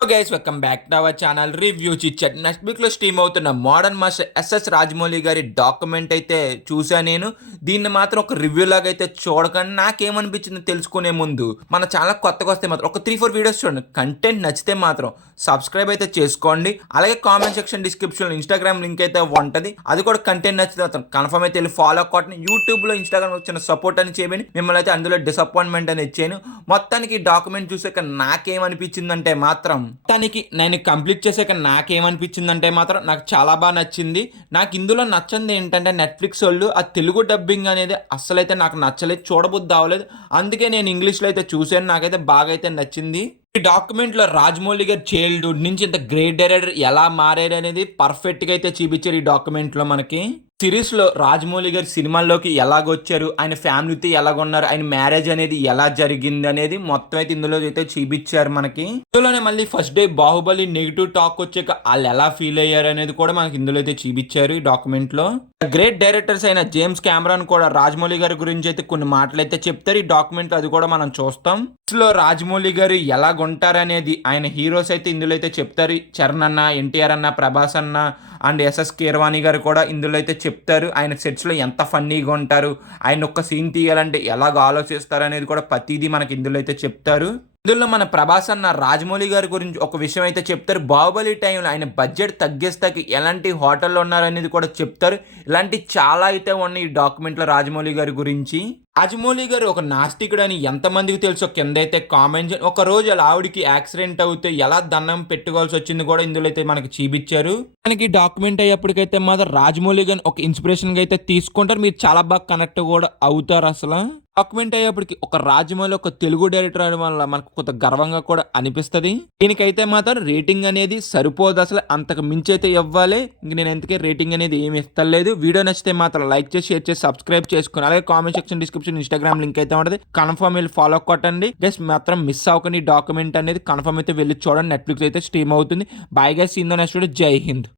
Guys welcome back to our channel review chit next week లో stream అవుతున్న modern master SS Rajamouli గారి document అయితే చూసా నేను. దీన్ని మాత్రం ఒక రివ్యూ లాగా అయితే చూడకండి. నాకేమనిపించిందో తెలుసుకునే ముందు మన ఛానల్ కొత్తగా వస్తే మాత్రం ఒక 3-4 వీడియోస్ చూడండి. కంటెంట్ నచ్చితే మాత్రం సబ్స్క్రైబ్ అయితే చేసుకోండి. అలాగే comment section description Instagram link అయితే ఉంటుంది. అది కూడా కంటెంట్ నచ్చితే మాత్రం కన్ఫర్మ్ అయితే వెళ్ళి ఫాలో కొట్టండి. యూట్యూబ్ లో ఇన్స్టాగ్రామ్ వచ్చిన సపోర్ట్ అని చేయమని మిమ్మల్ని అయితే అందులో డిసప్పాయింట్మెంట్ అని ఇచ్చాను. మొత్తానికి డాక్యుమెంట్ చూసాక నాకేమనిపించిందంటే మాత్రం నేను కంప్లీట్ చేసాక నాకేమనిపించిందంటే మాత్రం నాకు చాలా బాగా నచ్చింది. నాకు ఇందులో నచ్చింది ఏంటంటే నెట్ఫ్లిక్స్ వాళ్ళు ఆ తెలుగు డబ్బింగ్ అనేది అస్సలైతే నాకు నచ్చలేదు, చూడబుద్ధి అవ్వలేదు. అందుకే నేను ఇంగ్లీష్లో అయితే చూశాను. నాకైతే బాగా అయితే నచ్చింది. ఈ డాక్యుమెంట్లో రాజమౌళి గారు చైల్డ్హుడ్ నుంచి ఇంత గ్రేట్ డైరెక్టర్ ఎలా మారారు అనేది పర్ఫెక్ట్గా అయితే చూపించారు ఈ డాక్యుమెంట్లో. మనకి సిరీస్లో రాజమౌళి గారు సినిమాల్లోకి ఎలాగొచ్చారు, ఆయన ఫ్యామిలీతో ఎలాగొన్నారు, ఆయన మ్యారేజ్ అనేది ఎలా జరిగింది అనేది మొత్తం అయితే ఇందులో అయితే చూపించారు మనకి. ఇందులోనే మళ్ళీ first day Baahubali negative talk వచ్చాక వాళ్ళు ఎలా ఫీల్ అయ్యారు అనేది కూడా మనకి ఇందులో అయితే చూపించారు ఈ డాక్యుమెంట్ లో. గ్రేట్ డైరెక్టర్స్ అయిన జేమ్స్ కెమెరాన్ కూడా రాజమౌళి గారి గురించి అయితే కొన్ని మాటలు అయితే చెప్తారు ఈ డాక్యుమెంట్. అది కూడా మనం చూస్తాం. లో రాజమౌళి గారు ఎలాగుంటారు అనేది ఆయన హీరోస్ అయితే ఇందులో అయితే చెప్తారు. చరణ్ అన్న, ఎన్టీఆర్ అన్న, ప్రభాస్ అన్న అండ్ ఎస్ఎస్ కీరవాణి గారు కూడా ఇందులో అయితే చెప్తారు. ఆయన సెట్స్లో ఎంత ఫన్నీగా ఉంటారు, ఆయన ఒక్క సీన్ తీయాలంటే ఎలాగ ఆలోచిస్తారు అనేది కూడా ప్రతిదీ మనకి ఇందులో అయితే చెప్తారు. ఇందులో మన ప్రభాస్ అన్న రాజమౌళి గారి గురించి ఒక విషయం అయితే చెప్తారు. బాహుబలి టైంలో ఆయన బడ్జెట్ తగ్గిస్తాకి ఎలాంటి హోటల్లో ఉన్నారనేది కూడా చెప్తారు. ఇలాంటి చాలా అయితే ఉన్నాయి ఈ డాక్యుమెంట్లో రాజమౌళి గారి గురించి. రాజమౌళి గారు ఒక నాస్తికుడు అని ఎంతమందికి తెలుసో కింద అయితే కామెంట్. ఒక రోజు అలా ఆవిడికి యాక్సిడెంట్ అవుతే ఎలా దండం పెట్టుకోవాల్సి వచ్చింది కూడా ఇందులో అయితే మనకి చూపించారు. మనకి డాక్యుమెంట్ అయ్యేప్పటికైతే మాత్రం రాజమౌళి గారిని ఒక ఇన్స్పిరేషన్గా అయితే తీసుకుంటారు. మీరు చాలా బాగా కనెక్ట్ కూడా అవుతారు. అసలు డాక్యుమెంట్ అయ్యేప్పటికి ఒక రాజమౌళి ఒక తెలుగు డైరెక్టర్ అనే వల్ల మనకు కొంత గర్వంగా కూడా అనిపిస్తుంది. దీనికైతే మాత్రం రేటింగ్ అనేది సరిపోదు, అసలు అంతకు మించి అయితే ఇవ్వాలి. ఇంక నేను ఎందుకే రేటింగ్ అనేది ఏమి ఇస్తలేదు. వీడియో నచ్చితే మాత్రం లైక్ చేసి, షేర్ చేసి, సబ్స్క్రైబ్ చేసుకుని అలాగే comment section description Instagram link అయితే ఉంటుంది. కన్ఫర్మ్ వెళ్ళి ఫాలో కొట్టండి గైస్. మాత్రం మిస్ అవ్వకండి. డాక్యుమెంట్ అనేది కన్ఫర్మ్ అయితే వెళ్ళి చూడండి. నెట్ఫ్లిక్స్ అయితే స్ట్రీమ్ అవుతుంది. Bye guys, see the next video. Jai Hind.